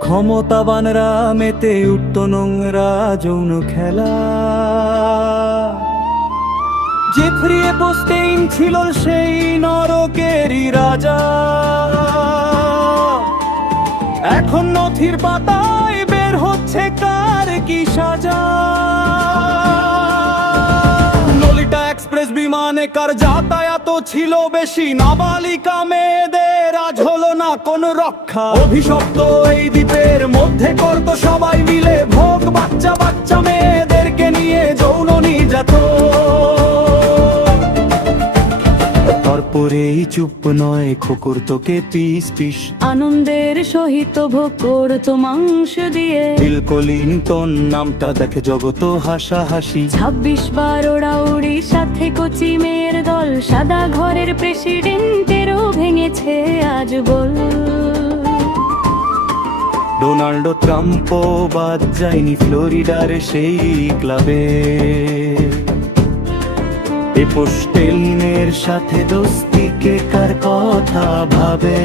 ক্ষমতাবানরা মেতে উঠত নোংরা যৌন খেলা। যে ফ্রিয়ে পোস্টেইন ছিল সেই নরকেরই রাজা। এখন নথির পাতায় বের হচ্ছে কার কি সাজা। এক্সপ্রেস বিমানে কার যাতায়াত ছিল বেশি? নাবালিকা মেয়েদের আজ হলো না কোন রক্ষা। অভিশপ্ত এই দ্বীপের মধ্যে করতো সবাই মিলে, ভোগ বাচ্চা বাচ্চা মেয়েদেরকে তারপরেই চুপ নয় খোকর তোকে পিস পিস। আনন্দের সহিত ভোগ করতো মাংস দিয়ে। বিল কলিংটন নামটা দেখে জগত হাসাহাসি। ছাব্বিশ বার ওড়াউড়ি সাথে কচি মেয়ের দল। সাদা ঘরের প্রেসিডেন্টেরও ভেঙেছে আজ বল ডোনাল্ডো ট্রাম্পও বাদ যায়নি ফ্লোরিডার সেই ক্লাবে। এ পোস্টেলিনের সাথে দোস্তিকে কার কথা ভাবে?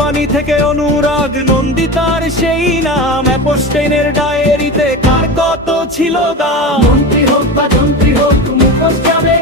আম্বানি থেকে অনুরাগ নন্দিতার সেই নাম। অ্যাপোস্টেনের ডায়েরিতে কার কত ছিল দাম? মন্ত্রী হোক বা যন্ত্রী হোক, মুখোশ যাবে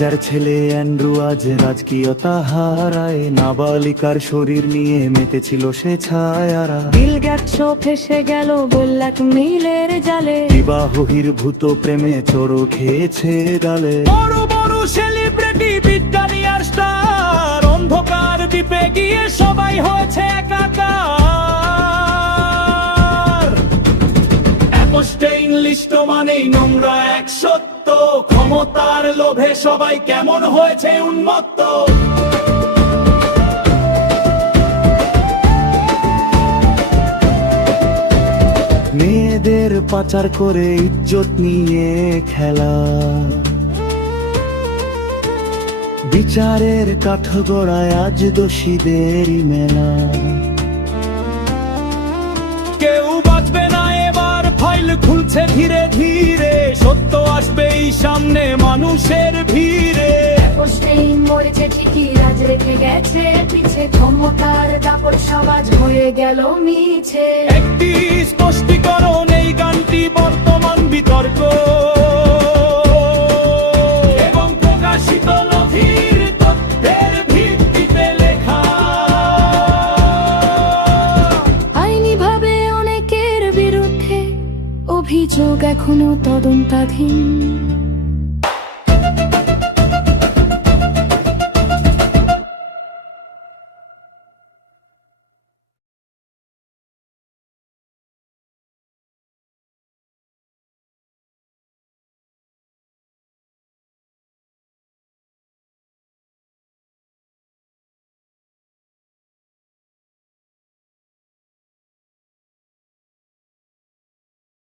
রাজার ছেলে অ্যান্ড্রু আজ রাজকীয়তা হারায়। নাবালিকার শরীর নিয়ে মেতেছিল সে ছায়ারা। বিল গ্যাটসও ফেসে গেল ব্ল্যাক মিলের জালে। বিবাহীর ভূত প্রেমে চড়ো খেয়েছে গালে। বড় বড় সেলিব্রিটি বিজ্ঞানী আর স্টার অন্ধকার দ্বীপে গিয়ে সবাই হয়েছে একাকার। অ্যাপোস্টেইন লিস্ট মানেই নোংরা এক সত্য। ক্ষমতার লোভে সবাই কেমন হয়েছে উন্মত্ত? মেয়েদের পাচার করে ইজ্জত নিয়ে খেলা। বিচারের কাঠগড়ায় আজ দোষীদেরই মেলা। কেউ বাঁচবে না, এবার ফাইল খুলছে ধীরে ধীরে। সত্য আসবেই সামনে মানুষের ভিড়ে। মরেছে ঠিকই রাজ রেখে গেছে পিছে ক্ষমতার দাপট সমাজ হয়ে গেল মিছে। একটি স্পষ্টীকরণ এই গানটি বর্তমান বিতর্ক। এখনও তদন্তাধীন।